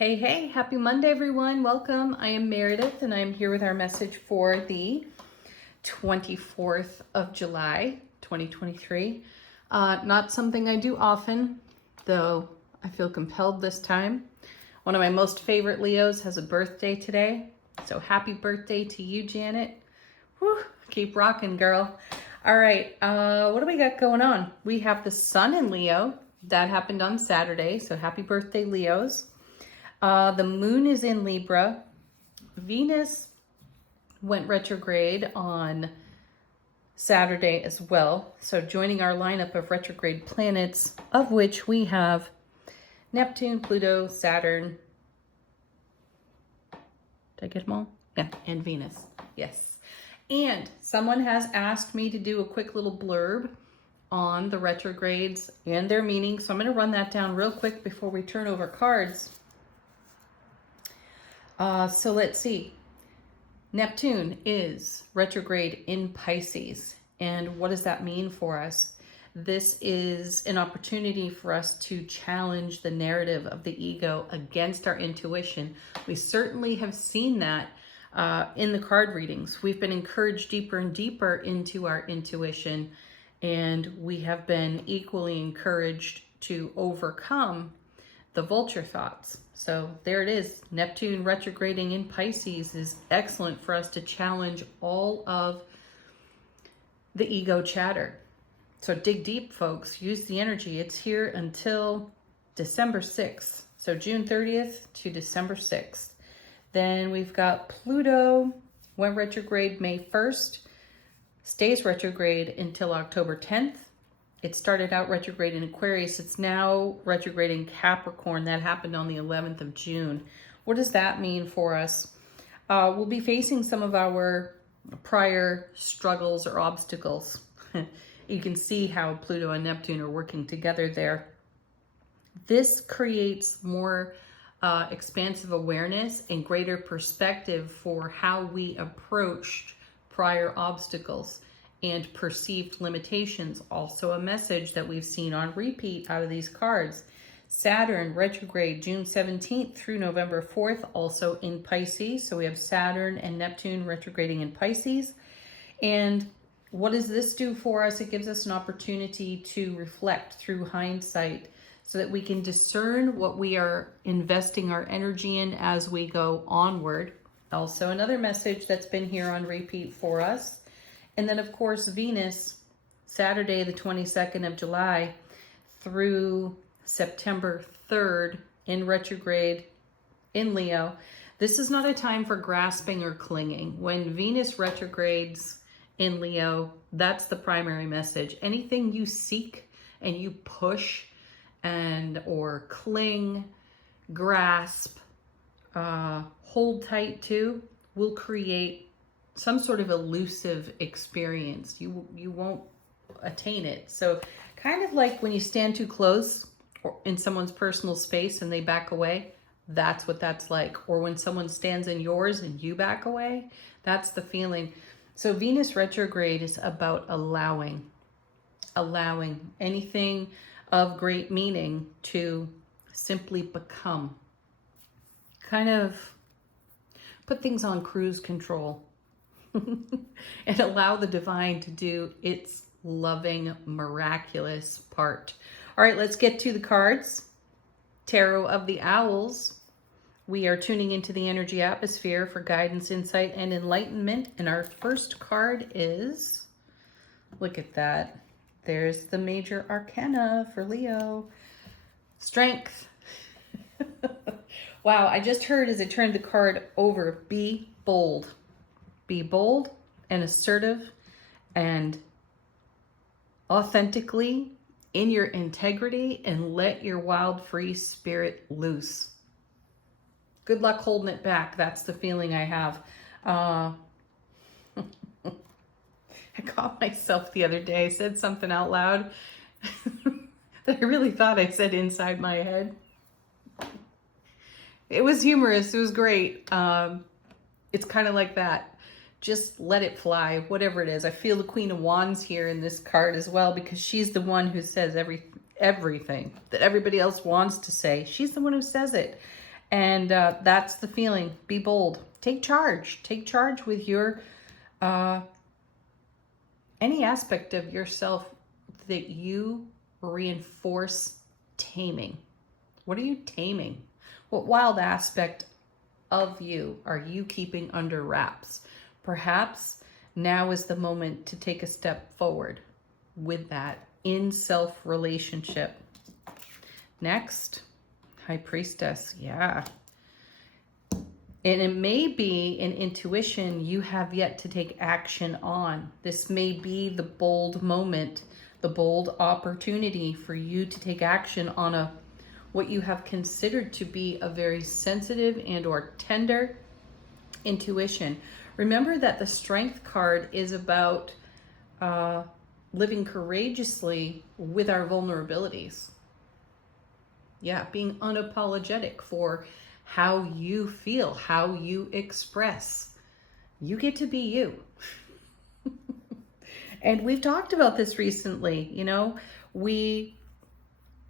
Hey, hey, happy Monday, everyone. Welcome. I am Meredith, and I'm here with our message for the 24th of July, 2023. Not something I do often, though I feel compelled this time. One of my most favorite Leos has a birthday today, so happy birthday to you, Janet. Whew, keep rocking, girl. All right, what do we got going on? We have the sun in Leo. That happened on Saturday, so happy birthday, Leos. The moon is in Libra. Venus went retrograde on Saturday as well. So joining our lineup of retrograde planets, of which we have Neptune, Pluto, Saturn. Did I get them all? Yeah, and Venus. Yes. And someone has asked me to do a quick little blurb on the retrogrades and their meaning. So I'm going to run that down real quick before we turn over cards. So let's see. Neptune is retrograde in Pisces. And what does that mean for us? This is an opportunity for us to challenge the narrative of the ego against our intuition. We certainly have seen that in the card readings. We've been encouraged deeper and deeper into our intuition, and we have been equally encouraged to overcome the vulture thoughts. So there it is. Neptune retrograding in Pisces is excellent for us to challenge all of the ego chatter. So dig deep, folks. Use the energy. It's here until December 6th. So June 30th to December 6th. Then we've got Pluto, went retrograde May 1st, stays retrograde until October 10th. It started out retrograde in Aquarius. It's now retrograde in Capricorn. That happened on the 11th of June. What does that mean for us? We'll be facing some of our prior struggles or obstacles. You can see how Pluto and Neptune are working together there. This creates more expansive awareness and greater perspective for how we approached prior obstacles and perceived limitations. Also a message that we've seen on repeat out of these cards. Saturn retrograde June 17th through November 4th, also in Pisces. So we have Saturn and Neptune retrograding in Pisces. And what does this do for us? It gives us an opportunity to reflect through hindsight so that we can discern what we are investing our energy in as we go onward. Also another message that's been here on repeat for us. And then, of course, Venus, Saturday, the 22nd of July through September 3rd in retrograde in Leo. This is not a time for grasping or clinging. When Venus retrogrades in Leo, that's the primary message. Anything you seek and you push and or cling, grasp, hold tight to will create some sort of elusive experience. You won't attain it. So kind of like when you stand too close or in someone's personal space and they back away, that's what that's like. Or when someone stands in yours and you back away, that's the feeling. So Venus retrograde is about allowing anything of great meaning to simply become. Kind of put things on cruise control. And allow the divine to do its loving, miraculous part. All right, let's get to the cards. Tarot of the Owls. We are tuning into the energy atmosphere for guidance, insight, and enlightenment. And our first card is, look at that. There's the major arcana for Leo. Strength. Wow, I just heard as I turned the card over, be bold. Be bold and assertive and authentically in your integrity and let your wild, free spirit loose. Good luck holding it back. That's the feeling I have. I caught myself the other day. I said something out loud that I really thought I said inside my head. It was humorous. It was great. It's kind of like that. Just let it fly, whatever it is. I feel the Queen of Wands here in this card as well, because she's the one who says everything that everybody else wants to say. She's the one who says it. And that's the feeling. Be bold. Take charge. Take charge with your any aspect of yourself that you reinforce taming. What are you taming? What wild aspect of you are you keeping under wraps? Perhaps now is the moment to take a step forward with that in self-relationship. Next, High Priestess. Yeah. And it may be an intuition you have yet to take action on. This may be the bold moment, the bold opportunity for you to take action on what you have considered to be a very sensitive and or tender intuition. Remember that the Strength card is about living courageously with our vulnerabilities. Yeah, being unapologetic for how you feel, how you express. You get to be you. And we've talked about this recently. You know, we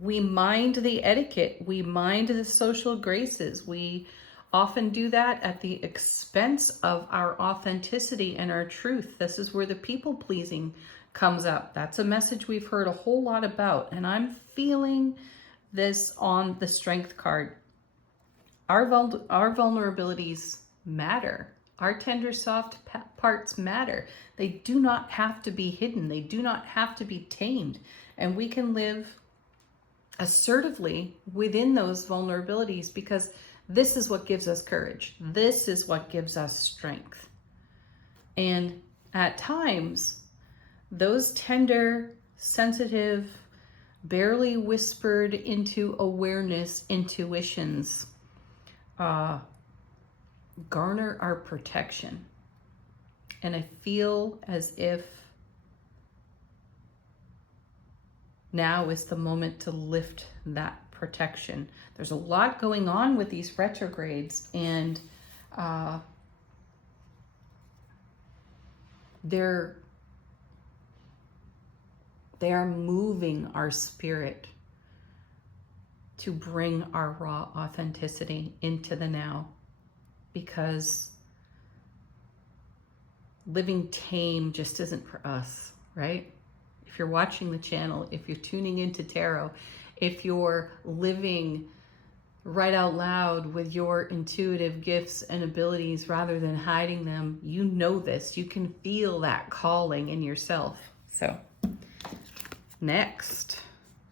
mind the etiquette, we mind the social graces. We often do that at the expense of our authenticity and our truth. This is where the people pleasing comes up. That's a message we've heard a whole lot about. And I'm feeling this on the Strength card. Our vulnerabilities matter. Our tender, soft parts matter. They do not have to be hidden. They do not have to be tamed. And we can live assertively within those vulnerabilities, because this is what gives us courage. This is what gives us strength. And at times, those tender, sensitive, barely whispered into awareness intuitions garner our protection. And I feel as if now is the moment to lift that protection. There's a lot going on with these retrogrades, and they are moving our spirit to bring our raw authenticity into the now, because living tame just isn't for us, right? If you're watching the channel, if you're tuning into tarot, if you're living right out loud with your intuitive gifts and abilities rather than hiding them, you know this. You can feel that calling in yourself. So next,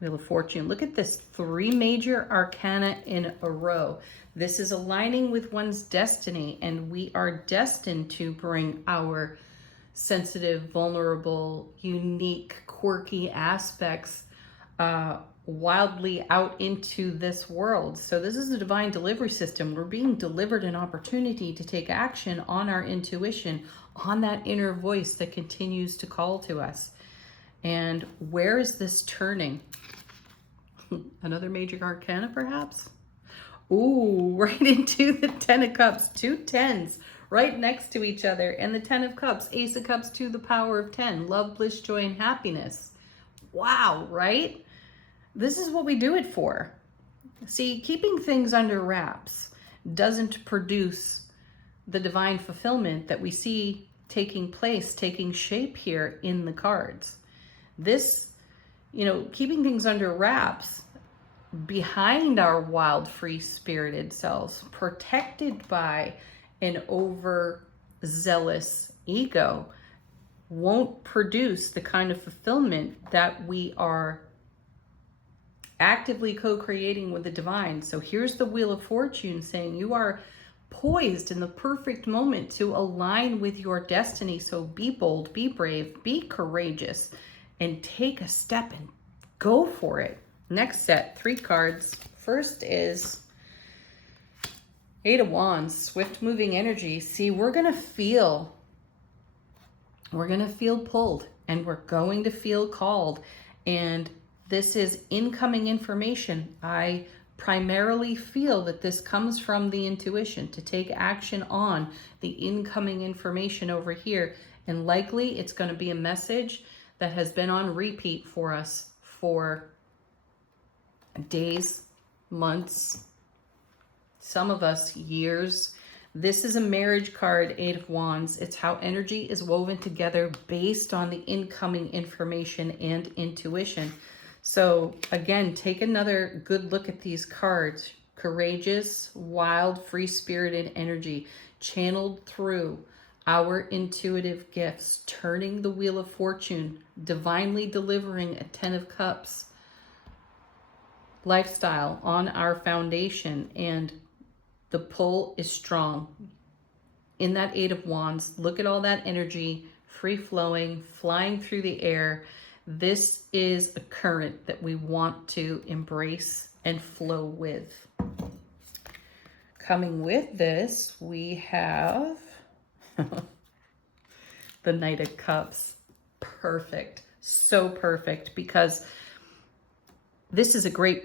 Wheel of Fortune. Look at this, 3 major arcana in a row. This is aligning with one's destiny, and we are destined to bring our sensitive, vulnerable, unique, quirky aspects wildly out into this world. So this is a divine delivery system. We're being delivered an opportunity to take action on our intuition, on that inner voice that continues to call to us. And where is this turning? Another major arcana, perhaps? Ooh, right into the 10 of Cups. 2 10s right next to each other. And the 10 of Cups, Ace of Cups to the power of 10. Love, bliss, joy, and happiness. Wow, right? This is what we do it for. See, keeping things under wraps doesn't produce the divine fulfillment that we see taking place, taking shape here in the cards. This, you know, keeping things under wraps behind our wild, free-spirited selves, protected by an overzealous ego, won't produce the kind of fulfillment that we are actively co-creating with the divine. So here's the Wheel of Fortune saying you are poised in the perfect moment to align with your destiny. So be bold, be brave, be courageous, and take a step and go for it. Next set, 3 cards. First is 8 of Wands, swift moving energy. See, we're going to feel pulled, and we're going to feel called. And this is incoming information. I primarily feel that this comes from the intuition to take action on the incoming information over here. And likely it's going to be a message that has been on repeat for us for days, months, some of us years. This is a marriage card, Eight of Wands. It's how energy is woven together based on the incoming information and intuition. So again, take another good look at these cards. Courageous, wild, free-spirited energy channeled through our intuitive gifts, turning the wheel of fortune, divinely delivering a 10 of Cups lifestyle on our foundation, and the pull is strong. In that Eight of Wands, look at all that energy, free-flowing, flying through the air. This is a current that we want to embrace and flow with. Coming with this, we have the Knight of Cups. Perfect. So perfect, because this is a great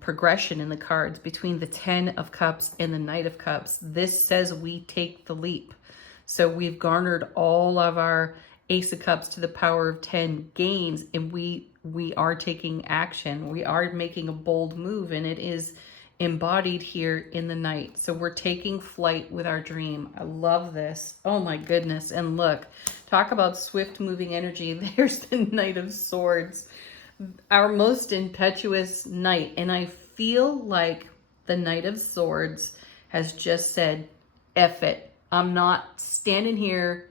progression in the cards between the 10 of Cups and the Knight of Cups. This says we take the leap. So we've garnered all of our Ace of Cups to the power of 10 gains, and we are taking action. We are making a bold move, and it is embodied here in the Knight. So we're taking flight with our dream. I love this. Oh my goodness. And look, talk about swift moving energy. There's the Knight of Swords, our most impetuous knight. And I feel like the Knight of Swords has just said, F it. I'm not standing here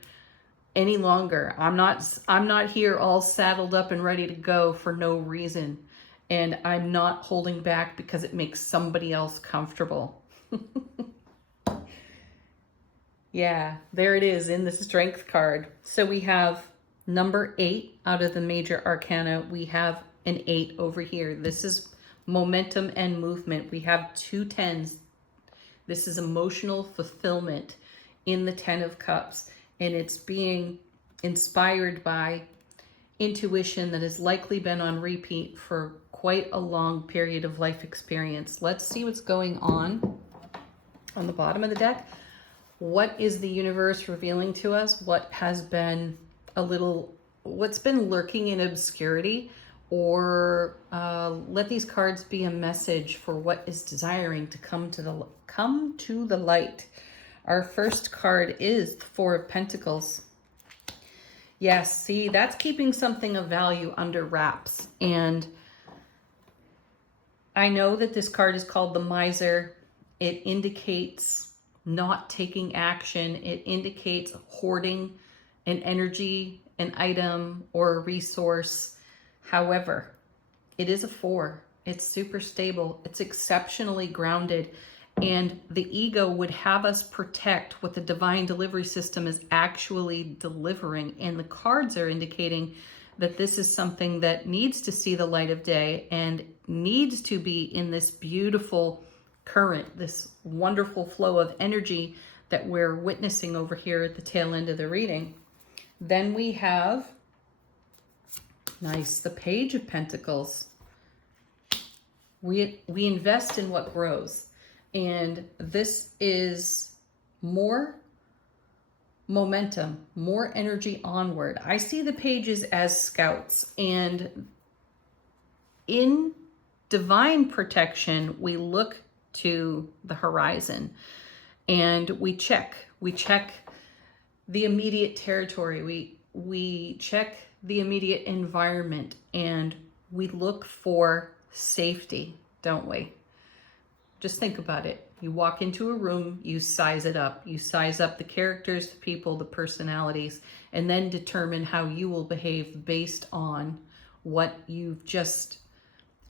any longer. I'm not here all saddled up and ready to go for no reason. And I'm not holding back because it makes somebody else comfortable. Yeah, there it is in the Strength card. So we have number 8 out of the major arcana. We have an 8 over here. This is momentum and movement. We have 2 10s. This is emotional fulfillment in the 10 of Cups. And it's being inspired by intuition that has likely been on repeat for quite a long period of life experience. Let's see what's going on the bottom of the deck. What is the universe revealing to us? What has been what's been lurking in obscurity? Or let these cards be a message for what is desiring to come to the light. Our first card is the Four of Pentacles. Yes, see, that's keeping something of value under wraps. And I know that this card is called the Miser. It indicates not taking action. It indicates hoarding an energy, an item, or a resource. However, it is a 4. It's super stable. It's exceptionally grounded. And the ego would have us protect what the divine delivery system is actually delivering. And the cards are indicating that this is something that needs to see the light of day and needs to be in this beautiful current, this wonderful flow of energy that we're witnessing over here at the tail end of the reading. Then we have, nice, the Page of Pentacles. We invest in what grows. And this is more momentum, more energy onward. I see the pages as scouts, and in divine protection, we look to the horizon and we check the immediate territory. We check the immediate environment, and we look for safety, don't we? Just think about it. You walk into a room, you size it up. You size up the characters, the people, the personalities, and then determine how you will behave based on what you've just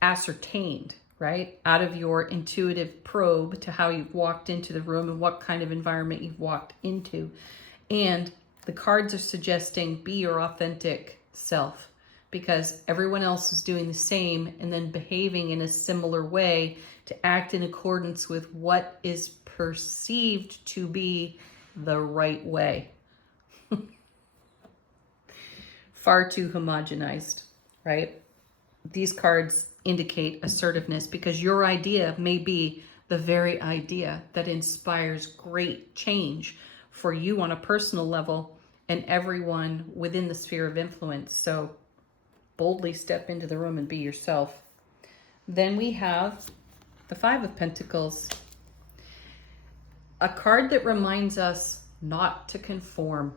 ascertained, right? Out of your intuitive probe to how you've walked into the room and what kind of environment you've walked into. And the cards are suggesting be your authentic self, because everyone else is doing the same and then behaving in a similar way to act in accordance with what is perceived to be the right way. Far too homogenized, right? These cards indicate assertiveness, because your idea may be the very idea that inspires great change for you on a personal level and everyone within the sphere of influence. So boldly step into the room and be yourself. Then we have the Five of Pentacles. a card that reminds us not to conform.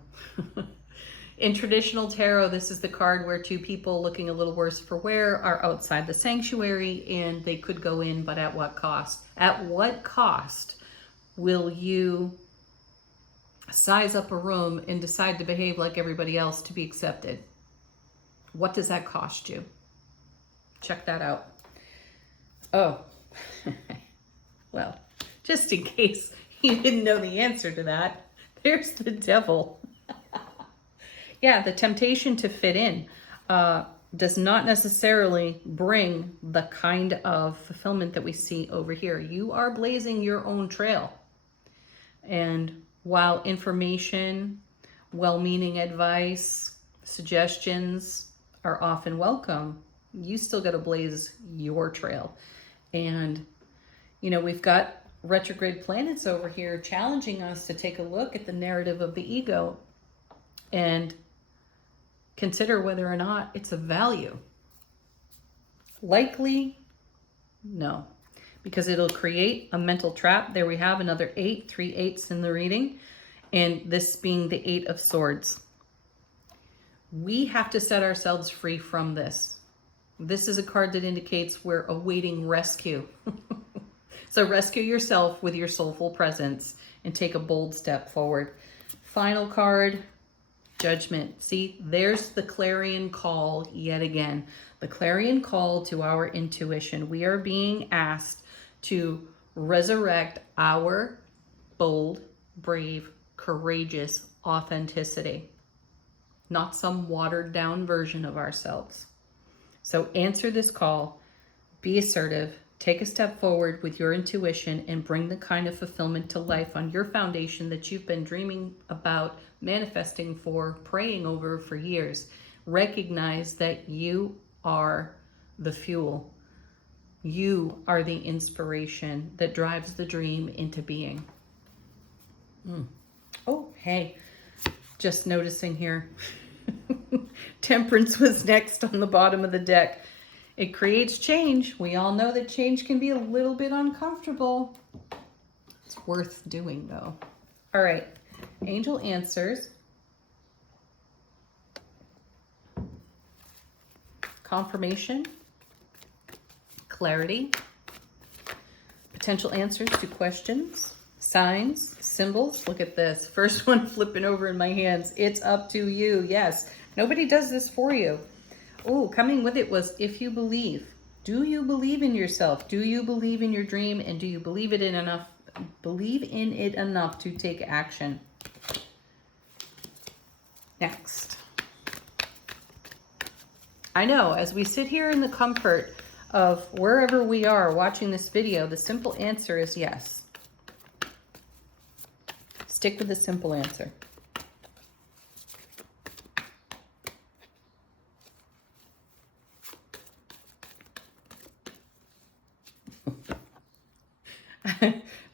In traditional tarot, this is the card where two people looking a little worse for wear are outside the sanctuary and they could go in, but at what cost? At what cost will you size up a room and decide to behave like everybody else to be accepted? What does that cost you? Check that out. Oh, well, just in case you didn't know the answer to that, there's the devil. Yeah, the temptation to fit in does not necessarily bring the kind of fulfillment that we see over here. You are blazing your own trail. And while information, well-meaning advice, suggestions are often welcome, you still got to blaze your trail. And, you know, we've got retrograde planets over here challenging us to take a look at the narrative of the ego and consider whether or not it's of value. Likely, no, because it'll create a mental trap. There we have another 8, 3 8s in the reading, and this being the 8 of Swords. We have to set ourselves free from this. This is a card that indicates we're awaiting rescue. So rescue yourself with your soulful presence and take a bold step forward. Final card, Judgment. See, there's the clarion call yet again. The clarion call to our intuition. We are being asked to resurrect our bold, brave, courageous authenticity, not some watered down version of ourselves. So answer this call, be assertive, take a step forward with your intuition, and bring the kind of fulfillment to life on your foundation that you've been dreaming about, manifesting for, praying over for years. Recognize that you are the fuel. You are the inspiration that drives the dream into being. Oh, hey, just noticing here. Temperance was next on the bottom of the deck. It creates change. We all know that change can be a little bit uncomfortable. It's worth doing, though. All right, angel answers. Confirmation. Clarity. Potential answers to questions. Signs. Symbols. Look at this. First one flipping over in my hands. It's up to you. Yes. Nobody does this for you. Oh, coming with it was if you believe. Do you believe in yourself? Do you believe in your dream? And do you believe in it enough to take action? Next. I know, as we sit here in the comfort of wherever we are watching this video, the simple answer is yes. Stick with the simple answer.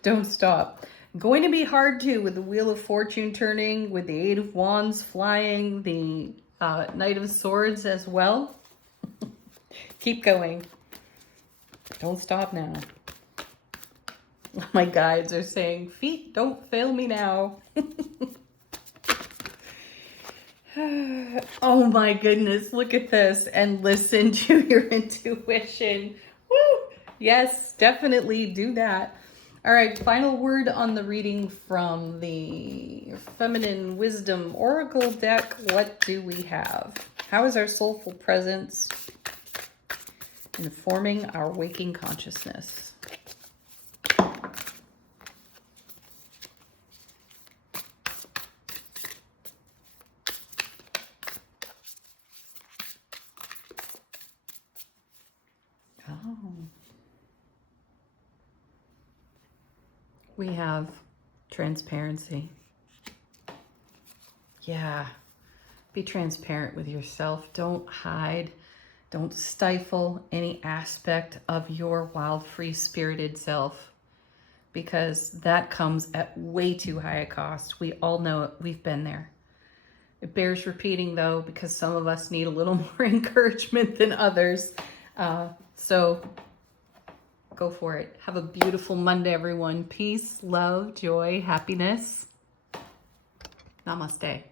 Don't stop. Going to be hard too with the Wheel of Fortune turning, with the 8 of Wands flying, the Knight of Swords as well. Keep going. Don't stop now. My guides are saying, feet, don't fail me now. Oh my goodness, look at this and listen to your intuition. Woo! Yes, definitely do that. All right, final word on the reading from the Feminine Wisdom Oracle deck. What do we have? How is our soulful presence informing our waking consciousness? We have transparency. Yeah, be transparent with yourself. Don't hide. Don't stifle any aspect of your wild, free-spirited self, because that comes at way too high a cost. We all know it. We've been there. It bears repeating, though, because some of us need a little more encouragement than others. So Go for it. Have a beautiful Monday, everyone. Peace, love, joy, happiness. Namaste.